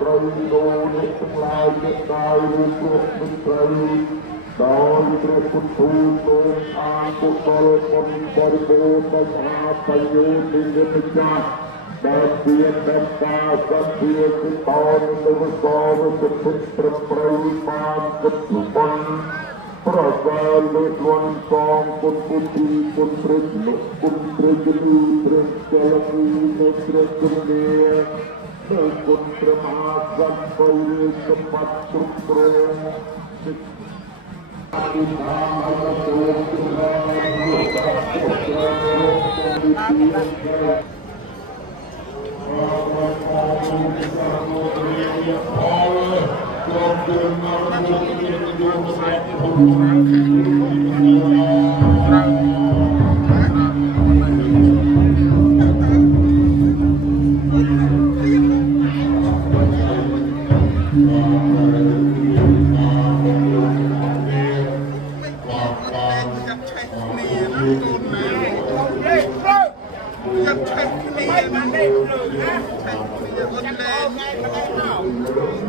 ប្រៃដូននេះទាំងឡាយជាកាយឬព្រោះមិនត្រូវដោយព្រះពុទ្ធូលោកអាគុតលគុណបរិបូរណ៍មហាបញ្ញោនិមិត្តចាដែលជាបេតាសត្វជាគឺតនទៅវកវពុទ្ធប្រប្រៃបានគុតបុណ្យប្រកាសលើកលន់កងពុទ្ធពុទ្ធីពុទ្ធព្រះនុពុទ្ធព្រះជនីព្រះចលនីនៅព្រះជនីនៅពុទ្ធព្រះមហាសត្វបរិសម្បត្តិគ្រប់គ្រងអរិយាមរតោទុរានុសតពុទ្ធ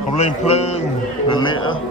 ผมเล่นเพลิงนั่นแหละ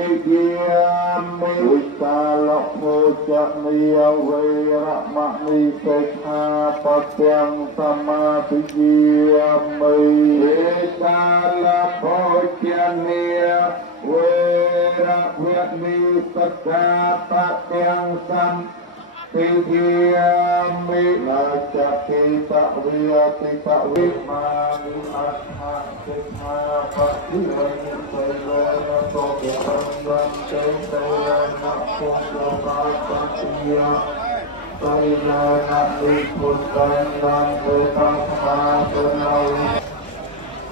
ติเยียมิวิกาลโภจนิยเวระมะนิเสขาปัสยังสมาธิเยียมิวิกาลโภจนิยเวระเวนิสกาปัสยังสัมติเยียมินาจักขิตะเวียติตะวิมานิอัตถะสิกขาปัสสิเวนิเสโลนะโตเกตังยันเตเตนะโพโกปาปัสสิยะไตนะนะวิพุตตังนังเวตัสมาสนาวิ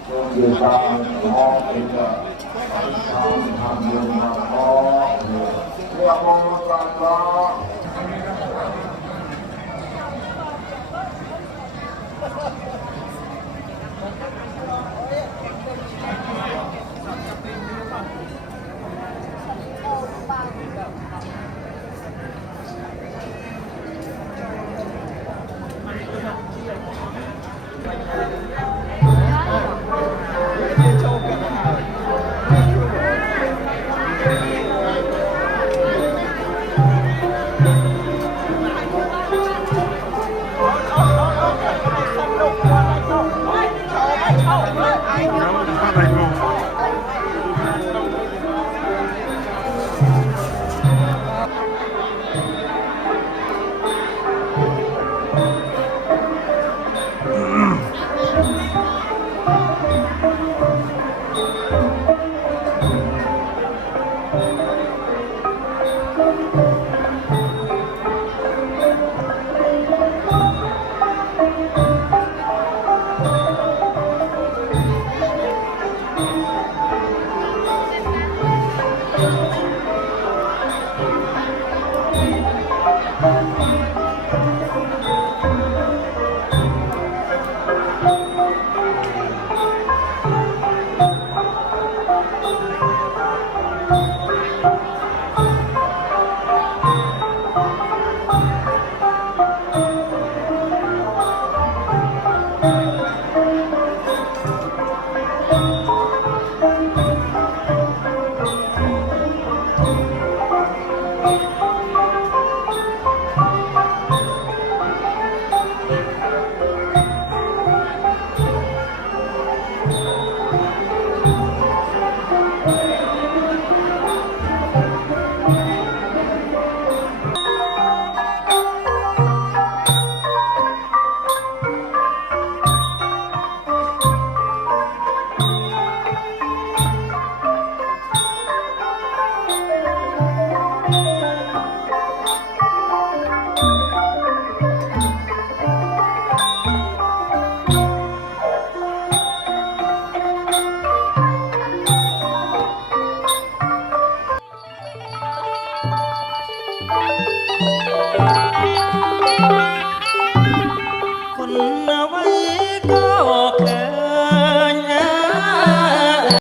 จงยืนตามมองเอกะทำยืนมามองเรียกมองรักษา